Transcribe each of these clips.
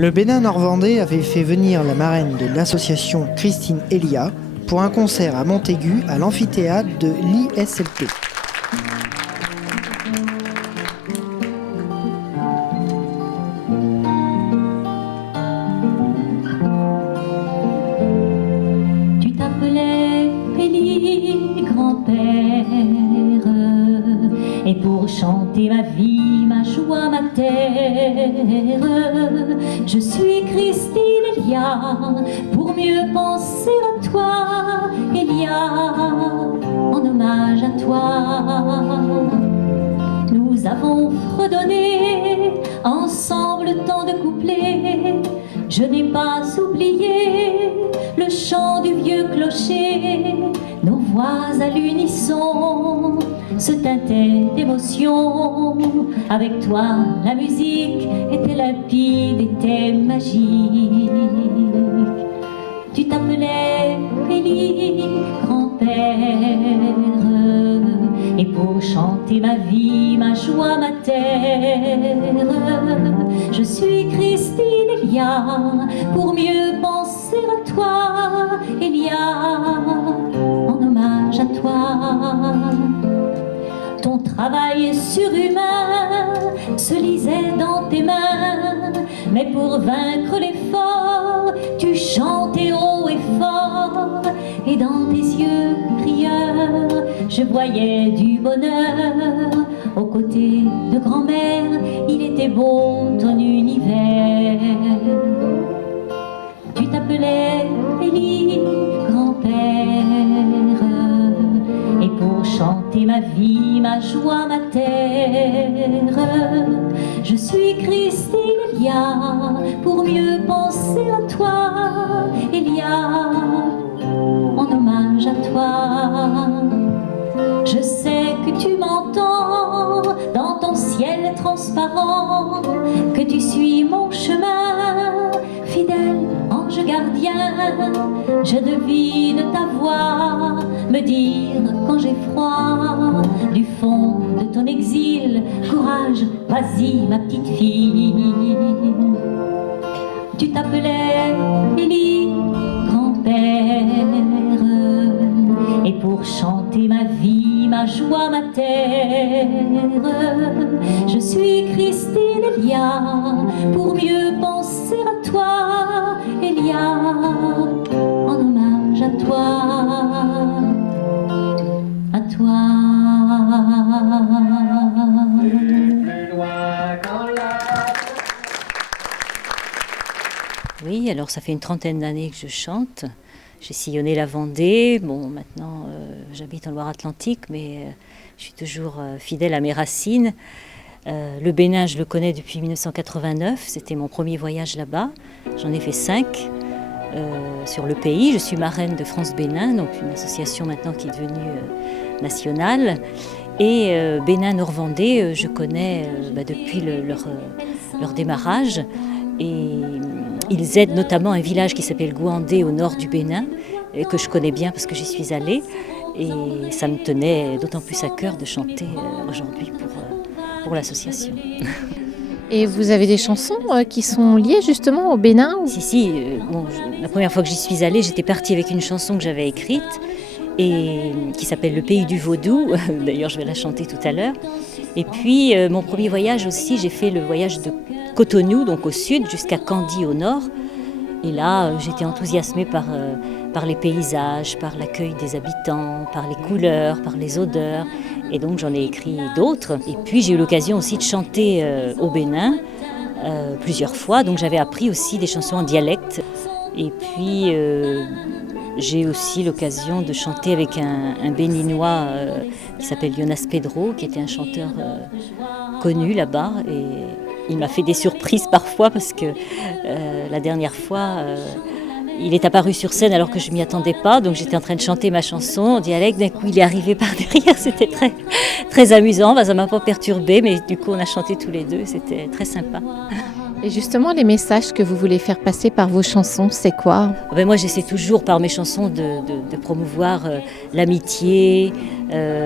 Le Bénin Nord-Vendée avait fait venir la marraine de l'association Christine Elia pour un concert à Montaigu à l'amphithéâtre de l'ISLP. Tu t'appelais Élie, grand-père, et pour chanter ma vie, ma joie, ma terre, je suis Christine Elia, pour mieux penser à toi, Elia, en hommage à toi. Nous avons fredonné ensemble tant de couplets, je n'ai pas oublié le chant du vieux clocher, nos voix à l'unisson se teintaient d'émotion. Avec toi, la musique était limpide, était magique. Tu t'appelais Élie, grand-père, et pour chanter ma vie, ma joie, ma terre, je suis Christine Elia, pour mieux penser à toi, Elia, en hommage à toi. Ton travail surhumain se lisait dans tes mains, mais pour vaincre l'effort, tu chantais haut et fort, et dans tes yeux rieurs, je voyais du bonheur. Aux côtés de grand-mère, il était beau ton univers. Tu t'appelais Élie, grand-père, et pour chanter ma vie, ma joie, ma terre, je suis Christine Elia, pour mieux penser à toi, Elia, en hommage à toi. Je sais que tu m'entends dans ton ciel transparent, que tu suis mon chemin, fidèle ange gardien. Je devine ta voix me dire quand j'ai froid, du fond de ton exil, courage, vas-y ma petite fille. Tu t'appelais Élie, grand-père, et pour chanter ma vie, ma joie, ma terre, je suis Christine Elia, pour mieux penser à toi, Elia, en hommage à toi, à toi. Oui, alors ça fait une trentaine d'années que je chante. J'ai sillonné la Vendée. Bon, maintenant, j'habite en Loire-Atlantique, mais je suis toujours fidèle à mes racines. Le Bénin, je le connais depuis 1989. C'était mon premier voyage là-bas. J'en ai fait 5 sur le pays. Je suis marraine de France-Bénin, donc une association maintenant qui est devenue nationale. Et Bénin Nord-Vendée, je connais depuis leur démarrage. Et ils aident notamment un village qui s'appelle Gouandé au nord du Bénin, et que je connais bien parce que j'y suis allée. Et ça me tenait d'autant plus à cœur de chanter aujourd'hui pour l'association. Et vous avez des chansons qui sont liées justement au Bénin ou... Si, la première fois que j'y suis allée, j'étais partie avec une chanson que j'avais écrite et qui s'appelle Le Pays du Vaudou. D'ailleurs, je vais la chanter tout à l'heure. Et puis, mon premier voyage aussi, j'ai fait le voyage de Cotonou, donc au sud, jusqu'à Kandy au nord. Et là, j'étais enthousiasmée par les paysages, par l'accueil des habitants, par les couleurs, par les odeurs. Et donc, j'en ai écrit d'autres. Et puis, j'ai eu l'occasion aussi de chanter au Bénin plusieurs fois. Donc, j'avais appris aussi des chansons en dialecte. Et puis, j'ai aussi l'occasion de chanter avec un Béninois qui s'appelle Jonas Pedro, qui était un chanteur connu là-bas. Et il m'a fait des surprises parfois parce que la dernière fois, il est apparu sur scène alors que je ne m'y attendais pas. Donc j'étais en train de chanter ma chanson en dialecte. D'un coup, il est arrivé par derrière. C'était très, très amusant. Ça ne m'a pas perturbée, mais du coup, on a chanté tous les deux. C'était très sympa. Et justement, les messages que vous voulez faire passer par vos chansons, c'est quoi ? Moi, j'essaie toujours par mes chansons de promouvoir l'amitié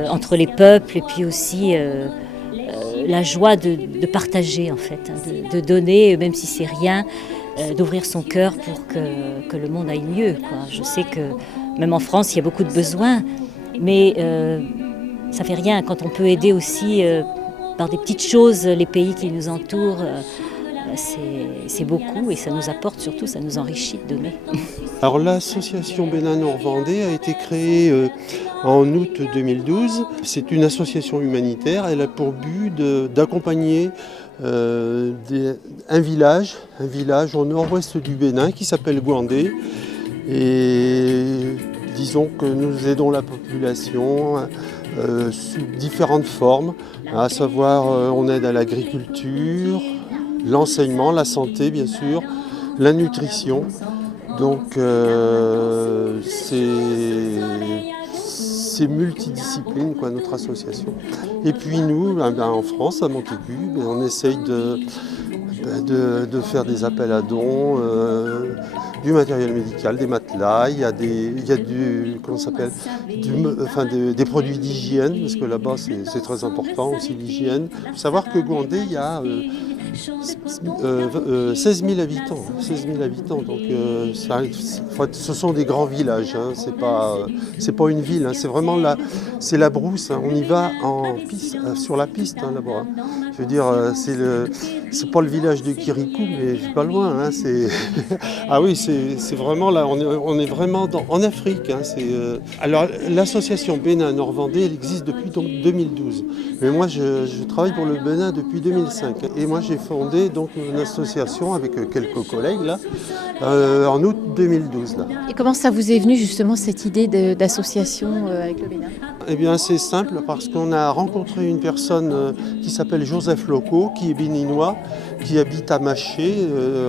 entre les peuples et puis aussi la joie de partager, en fait, de donner, même si c'est rien. d'ouvrir son cœur pour que le monde aille mieux, quoi. Je sais que même en France, il y a beaucoup de besoins, mais ça fait rien quand on peut aider aussi par des petites choses les pays qui nous entourent. C'est beaucoup et ça nous apporte surtout, ça nous enrichit de donner. Alors l'association Bénin-Nord-Vendée a été créée en août 2012. C'est une association humanitaire. Elle a pour but d'accompagner un village au nord-ouest du Bénin qui s'appelle Gouandé. Et disons que nous aidons la population sous différentes formes, à savoir on aide à l'agriculture, l'enseignement, la santé bien sûr, la nutrition. Donc c'est multidiscipline quoi, notre association. Et puis nous, en France, à Montaigu, on essaye de faire des appels à dons, du matériel médical, des matelas, il y a des produits d'hygiène, parce que là-bas c'est très important aussi l'hygiène. Il faut savoir que Gouandé, il y a 16 000 habitants, donc ce sont des grands villages, hein, c'est pas une ville, hein, c'est vraiment c'est la brousse, hein, on y va en piste, sur la piste hein, là-bas. Hein. Je veux dire, c'est pas le village de Kirikou, mais pas loin. Hein, ah oui, c'est vraiment là, on est vraiment en Afrique. Hein, alors l'association Bénin-Nord-Vendée, elle existe depuis donc 2012, mais moi je travaille pour le Bénin depuis 2005, et moi j'ai fondé donc une association avec quelques collègues là, en août 2012. Là. Et comment ça vous est venu justement cette idée d'association avec le Bénin ? Eh bien c'est simple parce qu'on a rencontré une personne qui s'appelle Joseph Loco, qui est béninois, qui habite à Maché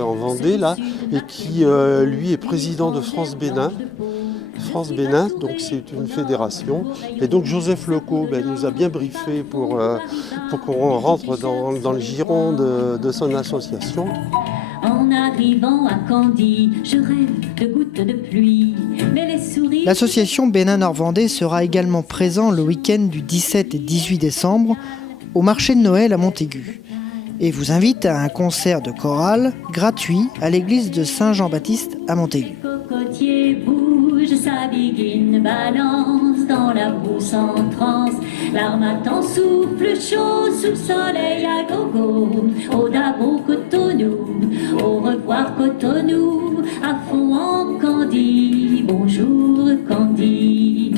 en Vendée là, et qui lui est président de France-Bénin. France-Bénin, donc c'est une fédération. Et donc Joseph Loco nous a bien briefé pour qu'on rentre dans le giron de son association. En arrivant à Candy, je rêve de gouttes de pluie, mais les souris... L'association Bénin-Nord-Vendée sera également présent le week-end du 17 et 18 décembre au marché de Noël à Montaigu et vous invite à un concert de chorale gratuit à l'église de Saint-Jean-Baptiste à Montaigu. Le cocotier bouge, sa biguine balance dans la brousse en transe. L'armatan souffle chaud sous le soleil à gogo. Au Dabo Cotonou, au revoir Cotonou, à fond en Candy. Bonjour Candy.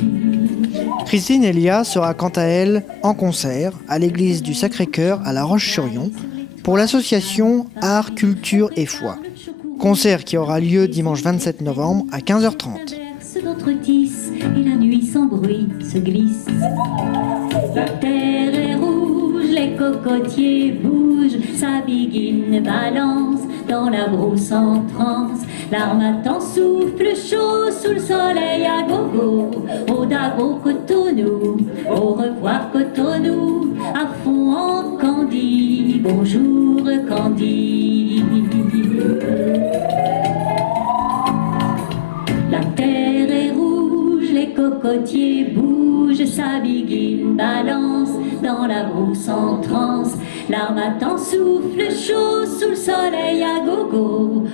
Christine Elia sera quant à elle en concert à l'église du Sacré-Cœur à La Roche-sur-Yon pour l'association Art, Culture et Foi. Concert qui aura lieu dimanche 27 novembre à 15h30. D'autres tissent et la nuit sans bruit se glisse. La terre est rouge, les cocotiers bougent, sa biguine balance dans la brousse en transe. L'armatan souffle chaud sous le soleil à gogo. Au Dabo Cotonou, au revoir Cotonou, à fond en Candy. Bonjour Candy. La terre est rouge, les cocotiers bougent, sa biguine balance dans la brousse en transe. L'armatan souffle chaud sous le soleil à gogo.